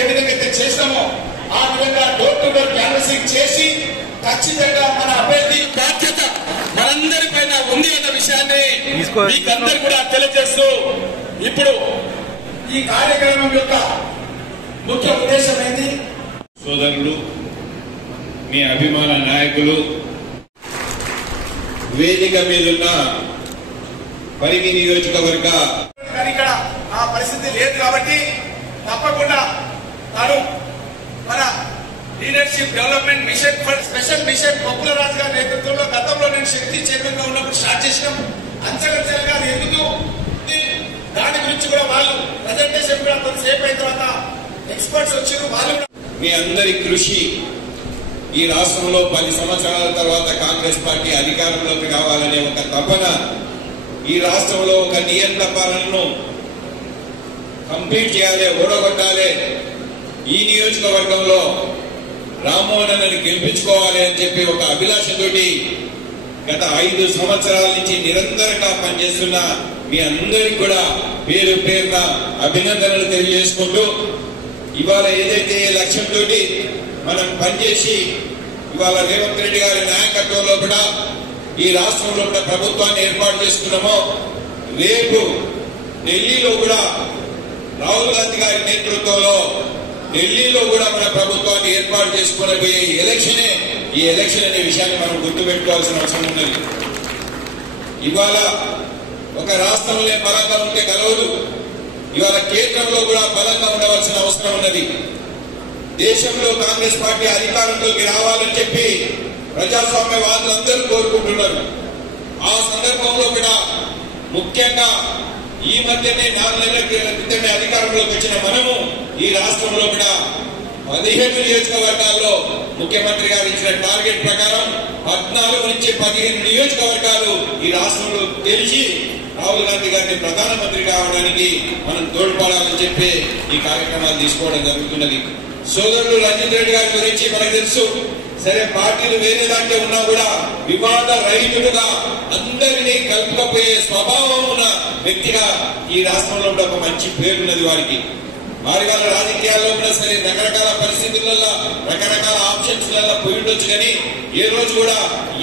ఏ విధంగా అయితే చేస్తామో ఆ విధంగా డోర్ టు డోర్ క్యాన్వసింగ్ చేసి ఖచ్చితంగా మన అభ్యర్థి బాధ్యత మనందరిపైన ఉంది అన్న విషయాన్ని మీకందరూ కూడా తెలియజేస్తూ ఇప్పుడు ఈ కార్యక్రమం యొక్క ముఖ్య ఉద్దేశం ఏంటి? సోదరులు, మీ అభిమాన నాయకులు, వేదిక మీదున్న పరిగి నియోజకవర్గ ఇక్కడ ఆ పరిస్థితి లేదు కాబట్టి తప్పకుండా తాను మన leadership development mission for special mission Bokkula Raju గారి నేతృత్వంలో గతంలో నేను శక్తి చైర్మన్ గా ఉన్నప్పుడు స్టార్ట్ చేసినాం. అంచెలంచెలుగా అది ఎదుగుతూ దాని గురించి కూడా వాళ్ళు ప్రజెంటేషన్ కూడా కొంతసేపు అయిన తర్వాత ఎక్స్పర్ట్స్ వచ్చారు. వాళ్ళు మీ అందరి కృషి ఈ రాష్ట్రంలో 10 సంవత్సరాల తర్వాత కాంగ్రెస్ పార్టీ అధికారంలోకి రావాలనే ఒక తపన, ఈ రాష్ట్రంలో ఒక నియంత్రణ పాలనను కంప్లీట్ చేయాలి, ఓడగొట్టాలి, ఈ నియోజకవర్గంలో రామ్మోహన్ అన్నని గెలిపించుకోవాలి అని చెప్పి ఒక అభిలాషతోటి గత 5 సంవత్సరాల నుంచి నిరంతరంగా పనిచేస్తున్న మీ అందరికి కూడా పేరు పేరున అభినందనలు తెలియజేసుకుంటూ, ఇవాళ ఏదైతే లక్ష్యంతో మనం పనిచేసి ఇవాళ రేవంత్ రెడ్డి గారి నాయకత్వంలో కూడా ఈ రాష్ట్రంలో కూడా ప్రభుత్వాన్ని ఏర్పాటు చేసుకున్నామో, రేపు ఢిల్లీలో కూడా రాహుల్ గాంధీ గారి నేతృత్వంలో ఢిల్లీలో కూడా మన ప్రభుత్వాన్ని ఏర్పాటు చేసుకోబోయే ఈ ఎలక్షన్ అనే విషయాన్ని మనం గుర్తుపెట్టుకోవాల్సిన అవసరం ఉన్నది. ఇవాళ ఒక రాష్ట్రంలో బలంగా ఉంటే కలవదు, ఇవాళ కేంద్రంలో కూడా బలంగా ఉండవలసిన అవసరం ఉన్నది. దేశంలో కాంగ్రెస్ పార్టీ అధికారంలోకి రావాలని చెప్పి ప్రజాస్వామ్యవాదులందరూ కోరుకుంటున్నారు. ఆ సందర్భంలో కూడా ముఖ్యంగా ఈ మధ్యనే 4 నెలల క్రితమే అధికారంలోకి వచ్చిన మనము ఈ రాష్ట్రంలో కూడా 15 నియోజకవర్గాల్లో ముఖ్యమంత్రి గారు ఇచ్చిన టార్గెట్ ప్రకారం 14 నుంచి 15 నియోజకవర్గాలు ఈ రాష్ట్రంలో తెలిసి రాహుల్ గాంధీ గారిని ప్రధానమంత్రి కావడానికి మనం తోడ్పడాలని చెప్పి ఈ కార్యక్రమాలు తీసుకోవడం జరుగుతున్నది. సోదరులు రంజిత్ రెడ్డి గారి గురించి మనకు తెలుసు. సరే, పార్టీలు వేరే దాంట్లో ఉన్నా కూడా వివాద రహితుడుగా అందరినీ కలుపుకపోయే స్వభావం ఉన్న వ్యక్తిగా ఈ రాష్ట్రంలో కూడా ఒక మంచి పేరున్నది వారికి. వారి వాళ్ళ రాజకీయాల్లో కూడా సరే రకరకాల పరిస్థితులలో రకరకాల ఆప్షన్స్లలో పోయి ఉండొచ్చు, కానీ ఏ రోజు కూడా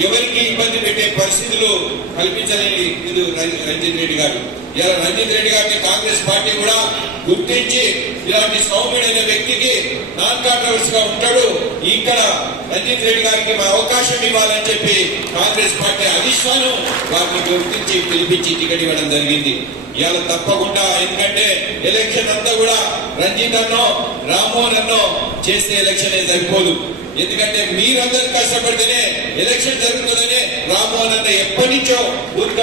ఎవరికి ఇబ్బంది పెట్టే పరిస్థితులు కల్పించలేని ఇది రంజిత్ రెడ్డి గారు. ఇలా రంజిత్ రెడ్డి గారిని కాంగ్రెస్ పార్టీ కూడా గుర్తించి ఇలాంటి సౌమ్యుడైన వ్యక్తికి నాన్ కాంట్రవర్సీ గా ఉంటాడు, ఇక్కడ రంజిత్ రెడ్డి గారికి అవకాశం ఇవ్వాలని చెప్పి కాంగ్రెస్ పార్టీ అధిష్టానం వారిని గుర్తించి పిలిపించి టికెట్ ఇవ్వడం జరిగింది. ఇవాళ తప్పకుండా, ఎందుకంటే ఎలక్షన్ అంతా కూడా రంజిత్ అన్నో రామ్మోహన్ అన్నో చేసే ఎలక్షన్ సరిపోదు. ఎందుకంటే మీరందరూ కష్టపడితేనే ఎలక్షన్ జరుగుతుందనే రామ్మోహన్ అన్న ఎప్పటి నుంచో బూత్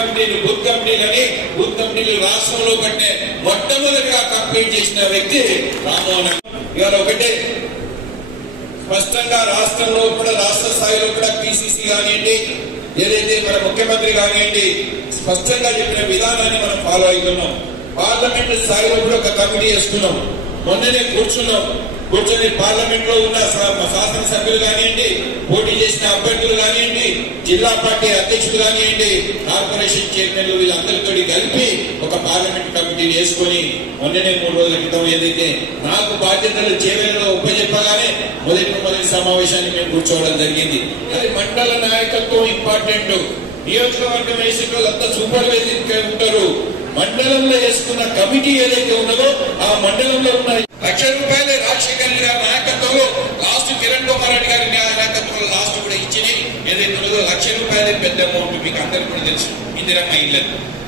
కమిటీలు రాష్ట్రంలో కంటే మొట్టమొదటిగా కంప్లీట్ చేసిన వ్యక్తి రామ్మోహన్ అన్న. ఇవాళ ఒకటే స్పష్టంగా రాష్ట్రంలో కూడా రాష్ట్ర స్థాయిలో కూడా పిసిసి కానివ్వండి, ఏదైతే మన ముఖ్యమంత్రి కానివ్వండి స్పష్టంగా చెప్పిన విధానాన్ని మనం ఫాలో అవుతున్నాం. పార్లమెంట్ స్థాయిలో కూడా ఒక కమిటీ వేసుకున్నాం. మొన్ననే కూర్చొని పార్లమెంట్ లో ఉన్న శాసనసభ్యులు కానివ్వండి, పోటీ చేసిన అభ్యర్థులు కానివ్వండి, జిల్లా పార్టీ అధ్యక్షులు కానివ్వండి, కార్పొరేషన్ చైర్మన్లు వీళ్ళందరితో కలిపి ఒక పార్లమెంట్ కమిటీని వేసుకొని మొన్ననే 3 రోజుల క్రితం ఏదైతే నాకు బాధ్యతలు చేవేలలో ఉపజెప్పగానే మొదటి సమావేశాన్ని మేము కూర్చోవడం జరిగింది. మండల నాయకత్వం ఇంపార్టెంట్. నియోజకవర్గం వేసిన వాళ్ళంతా సూపర్వైజర్ ఉంటారు. మండలంలో వేసుకున్న కమిటీ ఏదైతే ఉన్నదో ఆ మండలంలో ఉన్న ₹1,00,000 రాజశేఖర్ గారి నాయకత్వంలో లాస్ట్ కిరణ్ కుమార్ రెడ్డి గారి నాయకత్వంలో లాస్ట్ కూడా ఇచ్చింది ఏదైతే ఉన్నదో ₹1,00,000 పెద్ద అమౌంట్, మీకు అందరికీ కూడా తెలుసు. ఇందిరమ్మ ఇల్లు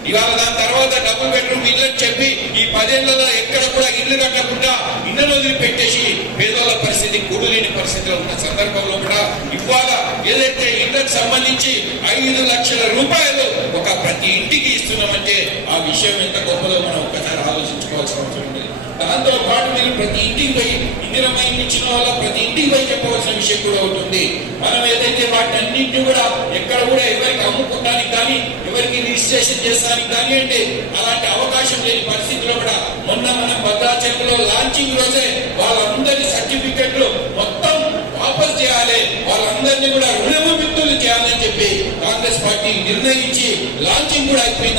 ఇవాళ దాని తర్వాత డబుల్ బెడ్రూమ్ ఇల్లు అని చెప్పి ఈ 10 ఏళ్లలో ఎక్కడ కూడా ఇల్లు కట్టకుండా ఇళ్లను వదిలిపెట్టేసి పేదల పరిస్థితి కూడలేని పరిస్థితిలో ఉన్న సందర్భంలో కూడా ఇవాళ ఏదైతే ఇళ్లకు సంబంధించి ₹5,00,000 ఒక ప్రతి ఇంటికి ఇస్తున్నామంటే ఆ విషయం ఎంత గొప్పదో మనం ఒక్కసారి ఆలోచించుకోవాల్సిన అవసరం ఉంది. దాంతో పాటు మీరు ప్రతి ఇంటికి పోయి ఇందిరమ్మ ఇల్లు ఇచ్చిన వాళ్ళ ప్రతి ఇంటికి పోయి చెప్పవలసిన విషయం కూడా అవుతుంది. మనం ఏదైతే వాటి అన్నింటినీ కూడా ఎక్కడ కూడా ఎవరికి అమ్ముకోవడానికి కానీ ఎవరికి రిజిస్ట్రేషన్ చేస్తానికి కానీ అంటే అలాంటి అవకాశం లేని పరిస్థితిలో కూడా మొన్న మనం భద్రాచలంలో లాంచింగ్ రోజే వాళ్ళందరి సర్టిఫికెట్లు మొత్తం వాపస్ చేయాలి, వాళ్ళందరినీ కూడా రుణముక్తులు చేయాలని చెప్పి కాంగ్రెస్ పార్టీ నిర్ణయించి లాంచింగ్ కూడా అయిపోయిందని